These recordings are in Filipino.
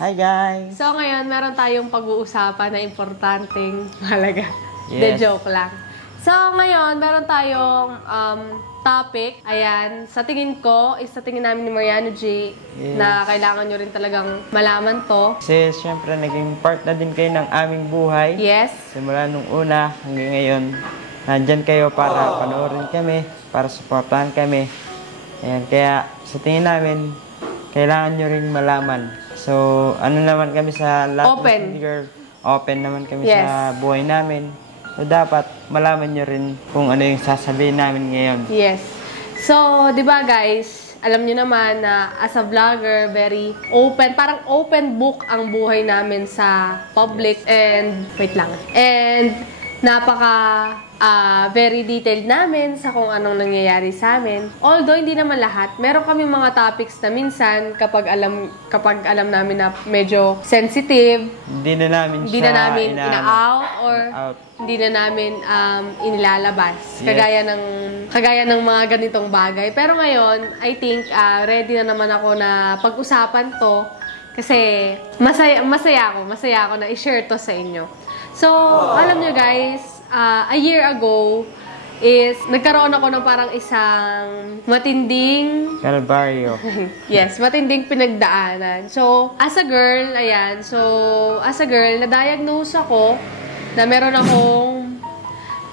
Hi guys! So ngayon, meron tayong pag-uusapan na importanteng mahalaga. Yes. The joke lang. So ngayon, meron tayong topic. Ayan, sa tingin ko, sa tingin namin ni Mariano G, na kailangan nyo rin talagang malaman to. Kasi syempre naging part na din kayo ng aming buhay. Yes. Simula nung una hanggang ngayon, nandyan kayo para panoorin kami, para supportahan kami. Ayan, kaya sa tingin namin, kailangan nyo rin malaman. So, ano naman kami sa lahat Open. ng girl, open naman kami Yes. sa buhay namin. So, dapat malaman nyo rin kung ano yung sasabihin namin ngayon. Yes. So, di ba guys, alam nyo naman na as a vlogger, very open, parang open book ang buhay namin sa public. And, wait lang. And, very detailed namin sa kung anong nangyayari sa amin. Although, hindi naman lahat. Meron kami mga topics na minsan, kapag alam namin na medyo sensitive, Hindi na namin ina-out or hindi na namin inilalabas. Yes. Kagaya ng mga ganitong bagay. Pero ngayon, I think ready na naman ako na pag-usapan to kasi masaya ako na i-share to sa inyo. So, alam nyo guys, a year ago is nagkaroon ako ng parang isang matinding Calvario. yes, matinding pinagdaanan. So, as a girl, na-diagnose ako na meron akong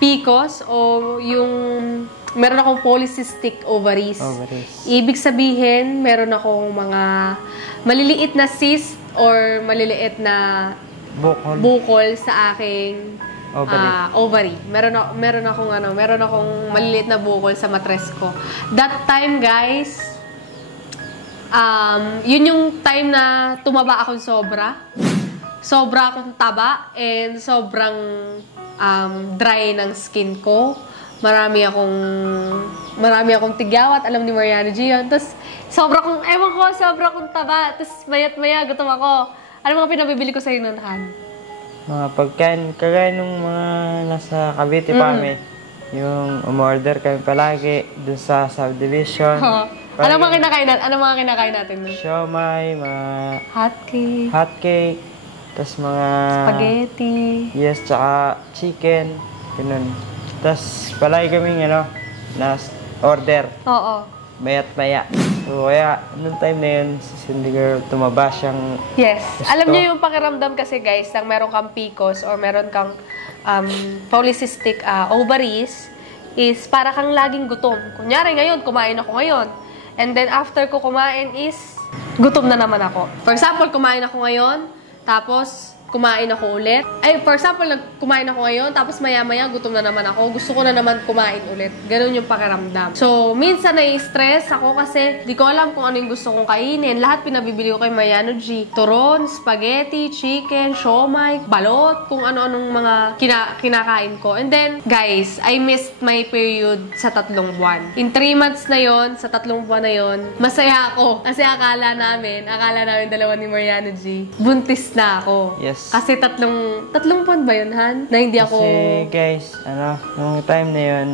PCOS o meron akong polycystic ovaries. Ibig sabihin, meron akong mga maliliit na cyst or maliliit na bukol sa aking ovary. Meron akong maliliit na bukol sa matres ko. That time, guys, yun yung time na tumaba akong sobra. Sobra akong taba and sobrang dry ng skin ko. Marami akong tigyawat. Alam ni Mariano G yun. Tapos, sobra kong taba. Tapos, mayat-maya, gutom ako. Ano mga pinabibili ko sa inyo noon? Mga pagkain, kagaya nung mga nasa Cavite pa kami, yung umorder kami palagi dun sa subdivision. Ano mga kinakain natin? Siomay, mga hotcake, tas mga spaghetti. Yes, tsaka chicken, ganun. Tas palagi kaming na order. Oo. Mayat-maya. So, kaya, nung time na yun, si Cindy Girl, tumaba siyang Yes. gusto. Alam niyo yung pakiramdam kasi, guys, nang meron kang PCOS or meron kang polycystic ovaries, is para kang laging gutom. Kunyari ngayon, kumain ako ngayon. And then, after ko kumain is, gutom na naman ako. For example, kumain ako ngayon, tapos kumain ako ulit. For example, kumain ako ngayon, tapos maya-maya, gutom na naman ako. Gusto ko na naman kumain ulit. Ganun yung pakiramdam. So, minsan nai-stress ako kasi di ko alam kung ano yung gusto kong kainin. Lahat pinabibili ko kay Mariano G. Turon, spaghetti, chicken, siomay, balot, kung ano-anong mga kinakain ko. And then, guys, I missed my period sa 3 buwan. In 3 months na yon, sa 3 buwan na yon, masaya ako. Kasi akala namin dalawa ni Mariano G, buntis na ako. Yes. Kasi tatlong buwan ba yun, Han? Na hindi ako... Kasi guys, nung time na yun,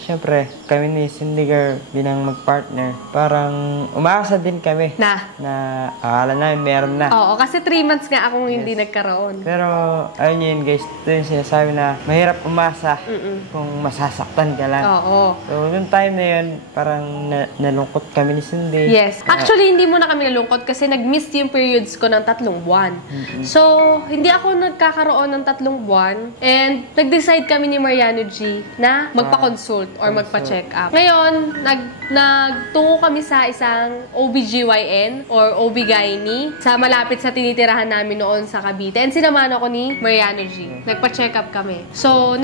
syempre, kami ni Cindy Girl bilang mag-partner, parang umaasa din kami na akala namin meron na. Oo, kasi 3 months nga akong hindi nagkaroon. Pero, ayun yun guys, ito yung sinasabi na mahirap umasa kung masasaktan ka lang. Oo. So, nung time na yun, parang nalungkot kami ni Cindy. Yes. Actually, hindi muna kami nalungkot kasi nag-miss yung periods ko ng 3 buwan. So, hindi ako nagkakaroon ng 3 buwan and nag-decide kami ni Mariano G na magpa-consult or magpa-check up. Ngayon, nagtungo kami sa isang OBGYN or OB-GYN sa malapit sa tinitirahan namin noon sa Cavite. And sinamahan ako ni Mariano G. Nagpa-check up kami. So,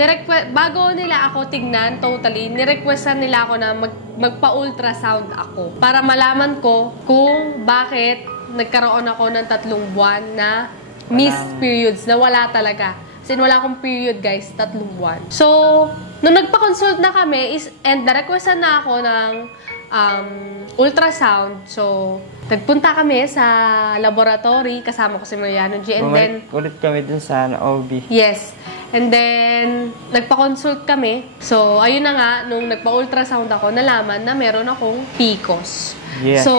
bago nila ako tignan totally, nirequestan nila ako na magpa-ultrasound ako para malaman ko kung bakit nagkaroon ako ng 3 buwan na missed periods na wala talaga. Kasi wala akong period, guys, 3 buwan. So, nung nagpa-consult na kami, and na-requestan na ako ng ultrasound. So, Nagpunta kami sa laboratory, kasama ko si Mariano G. And then, ulit kami dun sa OB. yes. And then, nagpa-consult kami. So, ayun na nga, nung nagpa-ultrasound ako, nalaman na meron akong PCOS. Yeah. So,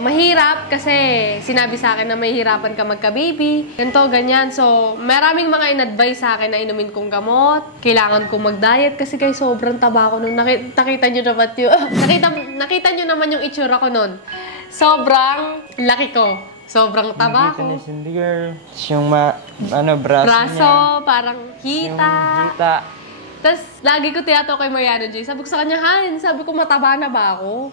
mahirap kasi sinabi sa akin na mahihirapan ka magka-baby. Ganito, ganyan. So, maraming mga in-advise sa akin na inumin kong gamot. Kailangan kong mag-diet kasi guys, sobrang taba ko nung nakita nyo naman yung, nakita nyo naman yung itsura ko nun. Sobrang laki ko. Sobrang taba Nakita ko. ni Cindy girl. Yung braso Braso, niya. parang hita. Yung hita. Tapos, lagi ko tiyato kay Mariano G. Sabi ko sa kanya, Han, sabi ko, mataba na ba ako?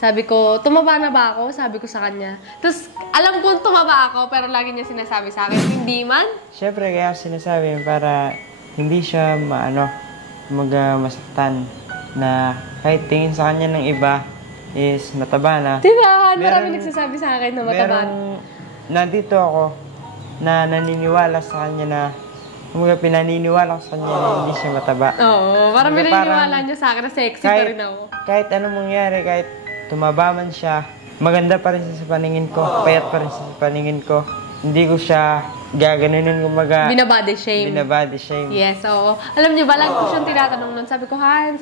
Sabi ko, tumaba na ba ako? Sabi ko sa kanya. Tapos, alam ko tumaba ako, pero lagi niya sinasabi sa akin, hindi man. Siyempre, kaya sinasabi para hindi siya masaktan na kahit tingin sa kanya ng iba is mataba na. Diba? Marami nagsasabi sa akin na mataba. Nandito ako na naniniwala sa kanya na pinaniniwala ko sa kanya na hindi siya mataba. Oo, parang Kumbaga, pinaniniwala niya sa akin na sexy pa rin ako. Kahit anong mangyari, kahit tumaba man siya, maganda pa rin siya sa paningin ko, payat pa rin siya sa paningin ko. Hindi ko siya gaganunin, kumbaga. Binabody shame. Binabody shame. Yes, oo. Alam niyo ba, lagi ko siyang tinatanong nun. Sabi ko, Han,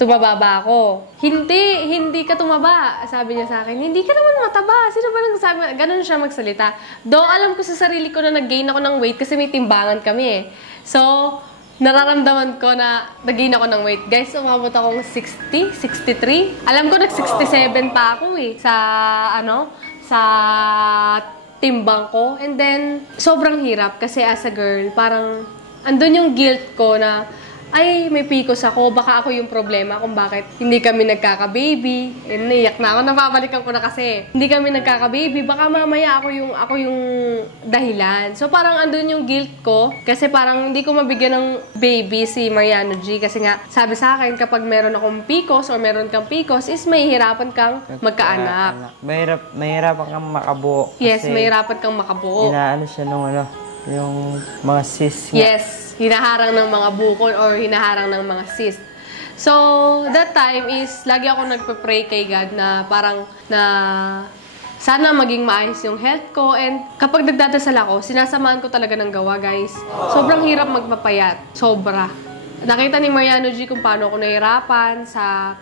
tumaba ba ako? Hindi ka tumaba. Sabi niya sa akin, hindi ka naman mataba. Sino ba nagsasabi? Ganun siya magsalita. Though, alam ko sa sarili ko na nag-gain ako ng weight kasi may timbangan kami eh. So, nararamdaman ko na nag-gain ako ng weight. Guys, umabot akong 60, 63. Alam ko, nag-67 pa ako eh. Sa timbang ko. And then, sobrang hirap kasi as a girl, parang andun yung guilt ko na ay, may PCOS ako, baka ako yung problema kung bakit hindi kami nagkaka-baby. Naiyak na ako, napabalikan ko na kasi. Hindi kami nagkaka-baby, baka mamaya ako yung dahilan. So parang andun yung guilt ko kasi parang hindi ko mabigyan ng baby si Mariano G kasi nga sabi sa akin kapag meron akong PCOS or meron kang PCOS is mahihirapan kang magkaanak. Mahirapan kang makabuo. Yes, mahirapan kang makabuo. Inaano siya nung yung mga cis. Yes, hinaharang ng mga bukol or hinaharang ng mga cyst. So, that time is, lagi ako nagpe-pray kay God na parang sana maging maayos yung health ko. And kapag nagdadasal ako, sinasamahan ko talaga ng gawa, guys. Sobrang hirap magpapayat. Sobra. Nakita ni Mariano G kung paano ako nahirapan sa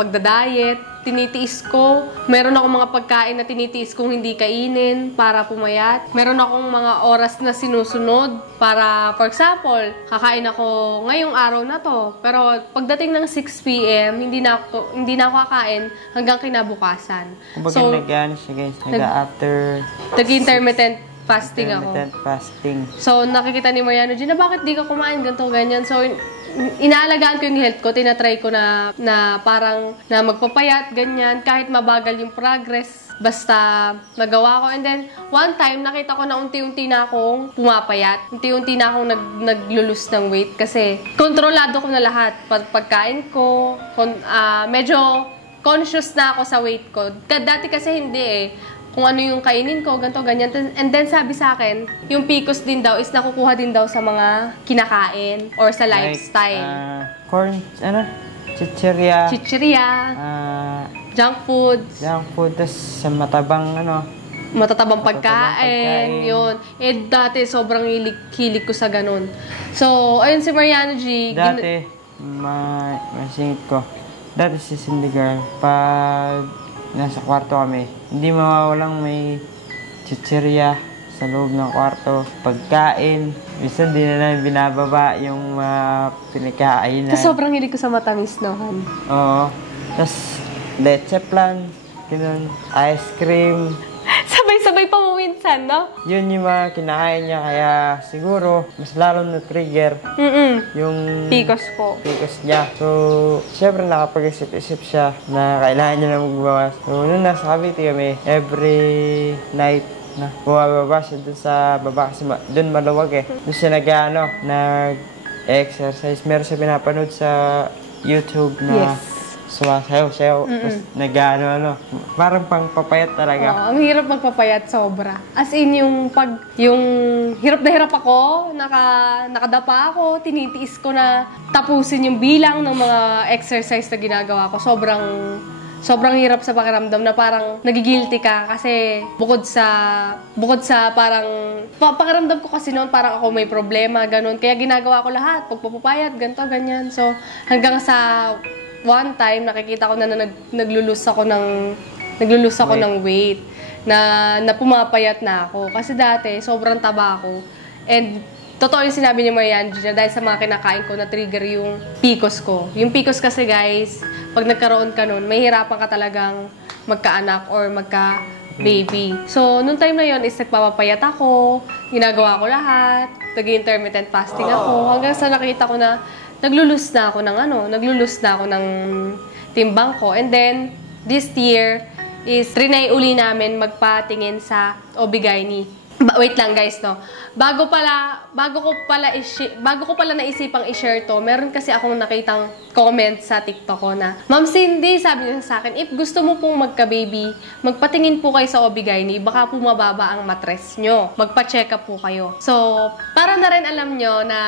pagdadiet. Tinitiis ko. Meron akong mga pagkain na tinitiis kong hindi kainin para pumayat. Meron akong mga oras na sinusunod para, for example, kakain ako ngayong araw na to. Pero pagdating ng 6 p.m., hindi na ako kakain hanggang kinabukasan. Kumbaga nag-ano siya guys, Nag-intermittent fasting ako. Intermittent fasting. So, nakikita ni Mariano G na bakit di ka kumain ganito, ganyan. So, inaalagaan ko yung health ko, tinatry ko na parang na magpapayat, ganyan, kahit mabagal yung progress, basta nagawa ko. And then, one time, nakita ko na unti-unti na akong pumapayat. Unti-unti na akong naglulus ng weight kasi kontrolado ko na lahat. Pagkain ko, medyo conscious na ako sa weight ko. Dati kasi hindi eh. Kung ano yung kainin ko, ganito, ganyan. And then sabi sa akin, yung PCOS din daw is nakukuha din daw sa mga kinakain or sa lifestyle. Corn, chichirya. Junk food, tas sa matatabang matatabang pagkain, yun. Dati sobrang hilig ko sa ganun. So, ayun si Mariano G. Dati, masingit ko. Dati si Cindy girl, pag nasa kwarto kami, hindi mawawalang may chichirya sa loob ng kwarto, pagkain. Minsan di na namin binababa yung pinakainan. Kasi sobrang hilig ko sa matamis, no, Han? Oo. Tapos, leche plan, ganun, ice cream. Sabay-sabay pa mo minsan, no? Yun yung mga kinakain niya, kaya siguro, mas lalong na-trigger yung PCOS ko. PCOS niya. So, syempre nakapag-isip-isip siya na kailangan niya na magbawas. So, nung nasa Cavite kami, every night na bumababa siya dun sa baba kasi dun maluwag eh. Dun siya nag-exercise. Meron siya pinapanood sa YouTube na sumasayaw-sayaw. Tapos parang pang papayat talaga. Oo, ang hirap magpapayat, sobra. As in, yung hirap na hirap ako, nakadapa ako, tinitiis ko na tapusin yung bilang ng mga exercise na ginagawa ko. Sobrang sobrang hirap sa pakiramdam na parang nagigilty ka kasi bukod sa parang pakiramdam ko kasi noon parang ako may problema, ganun. Kaya ginagawa ko lahat, pagpapapayat, ganito, ganyan. So, hanggang sa one time, nakikita ko na naglulus ako ng weight na pumapayat na ako. Kasi dati, sobrang taba ako. And totoo yung sinabi ni Marianne na dahil sa mga kinakain ko, na-trigger yung PCOS ko. Yung PCOS kasi guys, pag nagkaroon ka nun, may hirapan ka talagang magkaanak or magka-baby. So, nung time na yun is nagpapapayat ako, ginagawa ko lahat, nag-intermittent fasting ako, hanggang sa nakita ko na naglulus na ako ng timbang ko. And then, this year is trinay uli namin magpatingin sa OB-GYN. Wait lang guys, no. Bago ko pala naisipang i-share to, meron kasi akong nakitang comment sa TikTok ko na, Ma'am Cindy, sabi niya sa akin, if gusto mo pong magka-baby, magpatingin po kayo sa OB-GYN, baka po mababa ang matres nyo. Magpa-check up po kayo. So, para na rin alam nyo na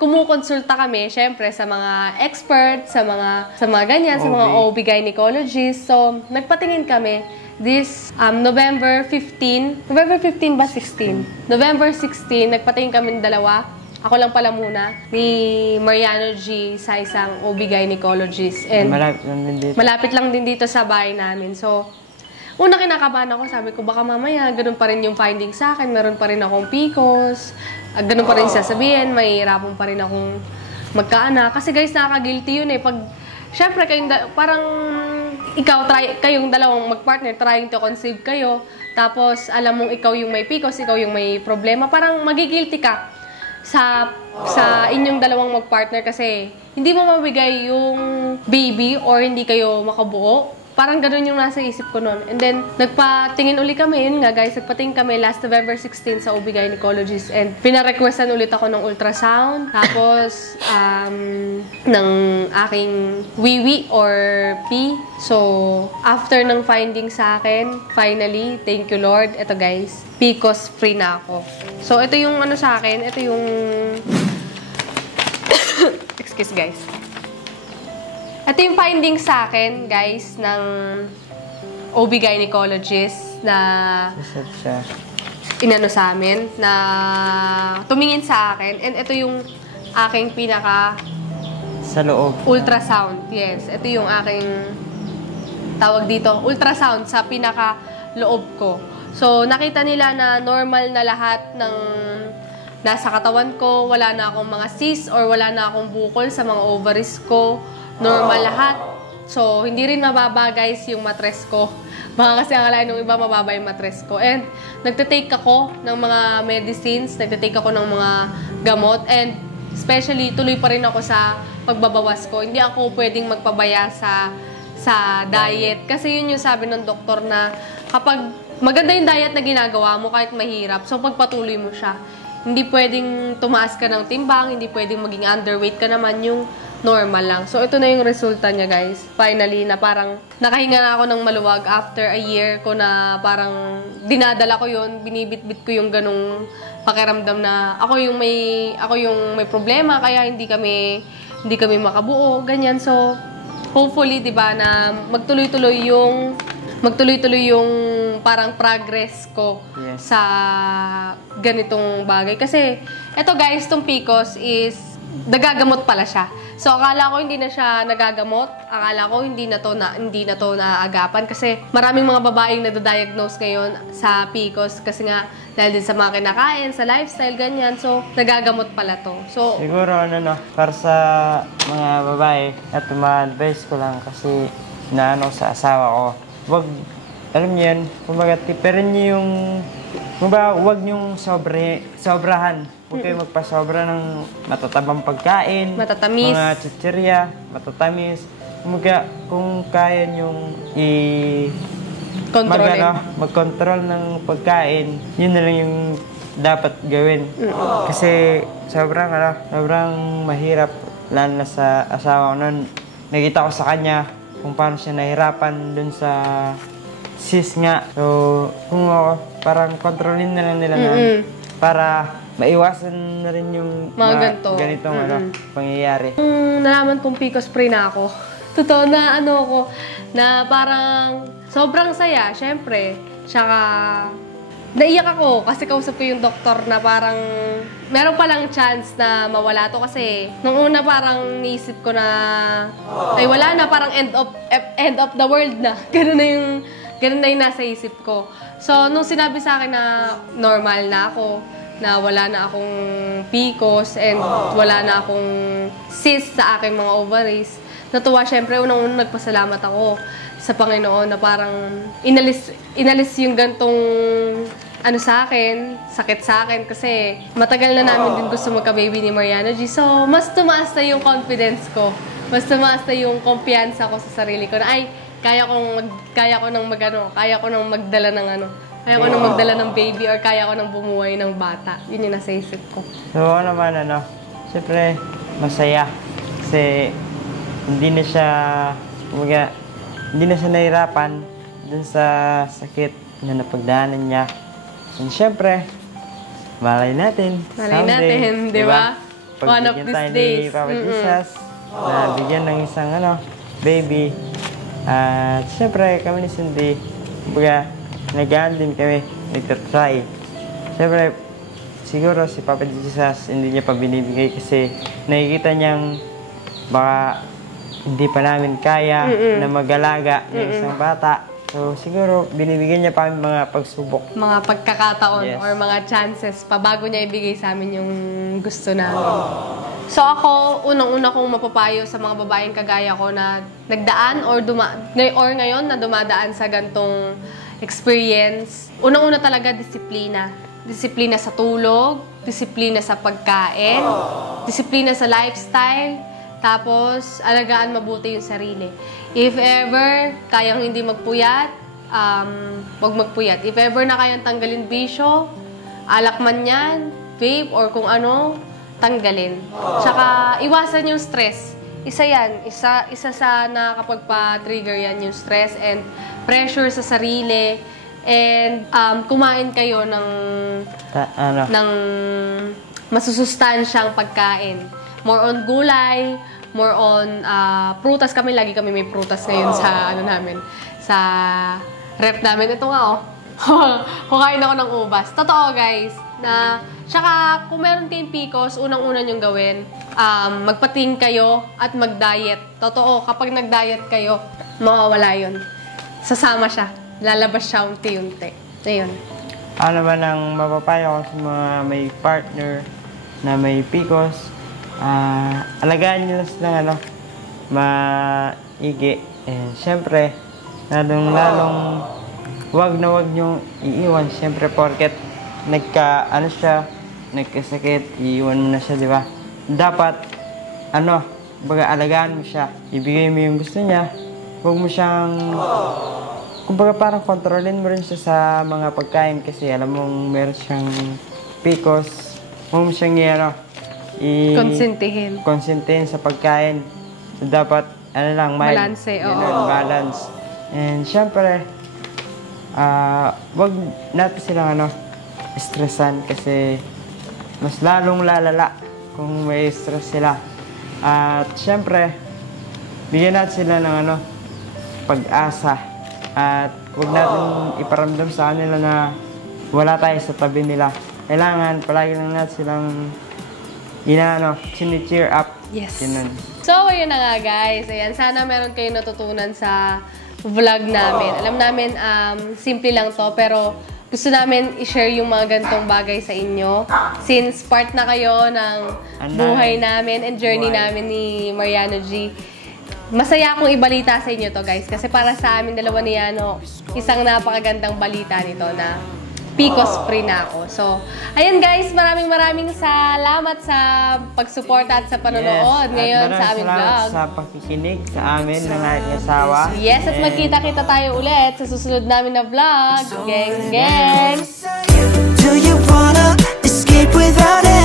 kumukonsulta kami, syempre, sa mga experts, sa mga ganyan, sa mga OB-gynecologists. So, nagpatingin kami. This November 15 ba 16? November 16, nagpatingin kami dalawa. Ako lang pala muna, ni Mariano G sa isang OB-gynecologist. And malapit lang din dito sa bahay namin. So, una kinakabahan ako, sabi ko baka mamaya ganun pa rin yung finding sa akin, meron pa rin akong PCOS, ganun pa rin sasabihin, mahihirapan pa rin akong magkaanak. Kasi guys, nakaka-guilty yun eh. Siyempre, parang kayong dalawang mag-partner, trying to conceive kayo, tapos alam mong ikaw yung may PCOS, ikaw yung may problema, parang magigilty ka sa inyong dalawang mag-partner kasi hindi mo mabigay yung baby or hindi kayo makabuo. Parang gano'n yung nasa isip ko noon. And then, nagpatingin uli kami. Yun nga guys, nagpatingin kami last November 16 sa OB-gynecologist. And pinarequestan ulit ako ng ultrasound. Tapos, ng aking wiwi or P. So, after ng finding sa akin, finally, thank you Lord. Ito guys, PCOS free na ako. So, ito yung ano sa akin. Ito yung... Excuse guys. Ito yung findings sa akin, guys, ng OB-gynecologist na inano sa amin, na tumingin sa akin. And ito yung aking sa loob. Ultrasound. Yes, ito yung aking tawag dito, ultrasound sa pinaka-loob ko. So, nakita nila na normal na lahat ng nasa katawan ko, wala na akong mga cysts or wala na akong bukol sa mga ovaries ko. Normal lahat. So, hindi rin mababa guys yung matres ko. Baka kasi akalain ng iba mababa yung matres ko. And, nagtitake ako ng mga medicines, nagtitake ako ng mga gamot, and especially, tuloy pa rin ako sa pagbabawas ko. Hindi ako pwedeng magpabaya sa diet. Kasi yun yung sabi ng doktor na kapag maganda yung diet na ginagawa mo, kahit mahirap, so pagpatuloy mo siya. Hindi pwedeng tumaas ka ng timbang, hindi pwedeng maging underweight ka naman, yung normal lang. So, ito na yung resulta niya, guys. Finally, na parang nakahinga na ako ng maluwag after a year ko na parang dinadala ko yun, binibitbit ko yung ganong pakiramdam na ako yung may problema, kaya hindi kami makabuo, ganyan. So, hopefully, 'di ba, na magtuloy-tuloy yung parang progress ko sa ganitong bagay. Kasi, eto guys, tong PCOS is nagagamot pala siya. So, akala ko hindi na siya nagagamot. Akala ko hindi na to naagapan. Kasi maraming mga babaeng nadadiagnose ngayon sa PCOS. Kasi nga, dahil din sa mga kinakain, sa lifestyle, ganyan. So, nagagamot pala to. So, siguro, para sa mga babae, at ma-advise ko lang kasi sa asawa ko, alam niyo yun, kumbaga, tiperin niyo yung, huwag niyong sobrahan. Huwag kayo magpasobra ng matatabang pagkain, matatamis, mga chichirya, matatamis. Kumbaga, kung kaya niyong mag-control ng pagkain, yun na lang yung dapat gawin. Kasi sobrang mahirap, lalo na sa asawa ko noon. Nakita ko sa kanya kung paano siya nahirapan dun sa sis nga. So, kung parang kontrolin na lang nila para maiwasan na rin yung mga ganitong pangyayari. Nalaman kong PCOS free na ako. Totoo na ano ko, na parang sobrang saya, syempre. Tsaka, naiyak ako kasi kausap ko yung doktor na parang meron palang chance na mawala to kasi nung una parang naisip ko na ay wala na, parang end of the world na. Ganun na yung nasa isip ko. So, nung sinabi sa akin na normal na ako, na wala na akong PCOS and wala na akong cyst sa aking mga ovaries, natuwa syempre, unang-unang nagpasalamat ako sa Panginoon na parang inalis yung gantong ano sa akin, sakit sa akin kasi matagal na namin din gusto magka-baby ni Mariano G. So, mas tumaas na yung confidence ko. Mas tumaas na yung kumpiyansa ko sa sarili ko na ay, kaya ko nang magdala ng baby or kaya ko nang bumuhay ng bata. Yun yung nasa isip ko. So, naman, siyempre, masaya. Kasi, hindi na siya nahirapan dun sa sakit na napagdaanan niya. And siyempre, malay natin, di ba? One of pagbigyan these tayo days. ni Papa Jesus, na bigyan ng isang, baby. At siyempre, kami ni Cindy, nag-aan din kami, nagtatry. Siyempre, siguro si Papa Jesus hindi niya pa binibigay kasi nakikita niyang baka hindi pa namin kaya na mag-alaga ng isang bata. So, siguro, binibigyan niya pa kami mga pagsubok. Mga pagkakataon Yes. or mga chances pa bago niya ibigay sa amin yung gusto namin. So ako, unang-una kong mapapayo sa mga babaeng kagaya ko na nagdaan or ngayon na dumadaan sa gantong experience. Unang-una talaga, disiplina. Disiplina sa tulog, disiplina sa pagkain, disiplina sa lifestyle, tapos alagaan mabuti yung sarili. If ever kayang hindi magpuyat, wag magpuyat. If ever na kayang tanggalin bisyo, alak man yan, vape, or kung ano, tanggalin. Tsaka, iwasan yung stress. Isa yan. Isa sa nakakapagpa-trigger yan yung stress and pressure sa sarili. And kumain kayo ng masusustansyang pagkain. More on gulay, more on prutas. Lagi kami may prutas ngayon sa sa rep namin. Ito nga kukain ako ng ubas. Totoo guys, na tsaka kung meron kayong PCOS, unang-una niyong gawin, magpating kayo at mag-diet. Totoo, kapag nag-diet kayo, mawawala yun. Sasama siya. Lalabas siya unti-unti. Ayun. Ano ba nang mapapayo ko sa mga may partner na may PCOS, alagaan nyo lang silang maigi. Siyempre, lalong wag nyo iiwan. Siyempre, porket nagkasakit, iiwan mo na siya, di ba? Dapat, alagaan mo siya. Ibigay mo yung gusto niya. Huwag mo siyang, kumbaga parang kontrolin mo rin siya sa mga pagkain kasi alam mong meron siyang PCOS. Huwag mo siyang konsentihin sa pagkain. So, dapat, balance, balance. And, syempre, wag natin silang stressan kasi mas lalong lalala kung may stress sila. At syempre, bigyan natin sila ng pag-asa. At huwag natin iparamdam sa kanila na wala tayo sa tabi nila. Kailangan palagi lang natin silang cheer up. Yes. Ganun. So, ayun na nga guys. Ayan, sana meron kayong natutunan sa vlog namin. Alam namin, simple lang to, pero gusto namin i-share yung mga gantong bagay sa inyo. Since part na kayo ng buhay namin and journey namin ni Mariano G. Masaya akong ibalita sa inyo to guys. Kasi para sa amin dalawa ni Yano, isang napakagandang balita nito na PCOS free na ako. So, ayun guys, maraming salamat sa pagsuporta at sa panonood ngayon sa aming vlog. Salamat sa pakikinig sa amin ng aking asawa. Yes, at magkita-kita tayo ulit sa susunod namin na vlog. Gang, gang! Do you wanna escape without it?